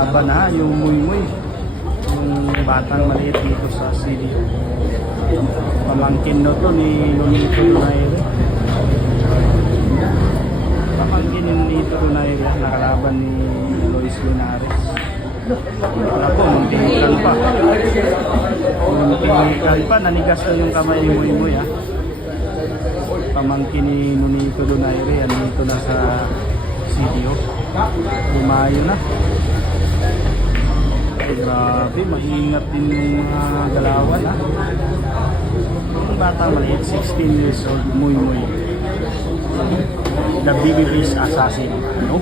Laban na yung muy-muy, yung batang maliit dito sa city. Pamangkin no to ni Nonito Donaire. Pamangkin ni Nonito Donaire, nakalaban ni Lois Linares. Wala po, muntingikan pa. Muntingikan pa, nanigasan yung kamay ni Muy-muy ha. Pamangkin ni Nonito Donaire, yan dito na sa CDO. Lumayo na. Grabe, maingat din yung mga galawan ha. Yung bata maliit, 16 years old, Muy-muy. The BBB's assassin. No?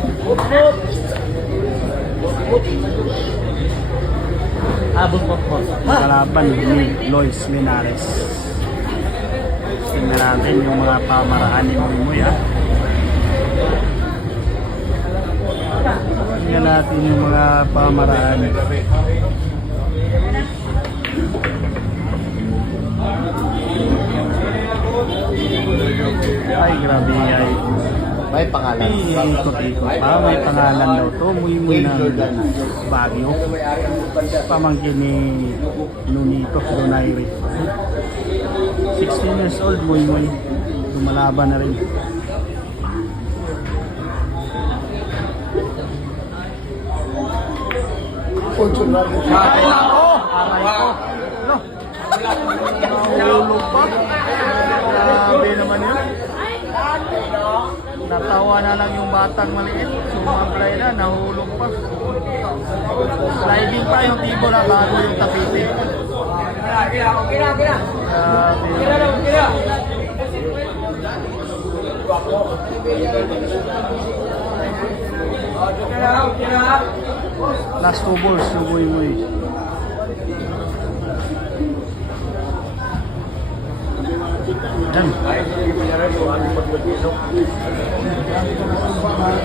Kalaban ni Lois Linares. Tingnan natin yung mga pamaraan ni Muy-muy ha. Tingnan natin yung mga pamaraan. Ay, grabe ay. May pangalan. Ikot-ikot pa. May pangalan daw to. Muy-muy ng Baguio. Pamangkin ni Nonito Donaire. 16 years old, Muy-muy. Lumalaban na rin. Aray ko! Aray ko! No? Nahulog pa? Grabe naman yun. Natawa na lang yung batang maliit. Sumablay na, nahulog pa. Sliding pa yung tibo na bago yung tapiti. Last two balls, yung Muy-muy. Yan.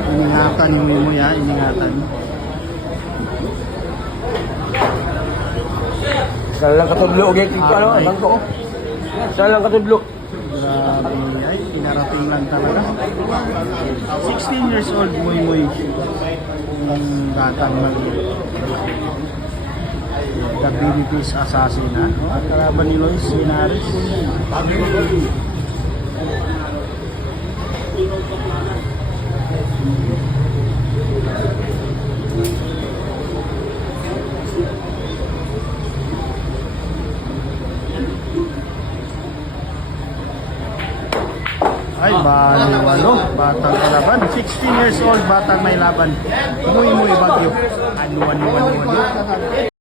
Iningatan yung Muy-muy ha, iningatan. Saan lang katudlo, okay? Ano? Bangko? Saan lang katudlo? Grabe, ay, pinarating lang talaga. 16 years old, Muy-muy. Yung batang maliit. The BBB's assassin ha. Kalaban ni Lois Linares. Ay, baliwalo. Batang kalaban. 16 years old, batang may laban. Muy-muy Baguio. Ano.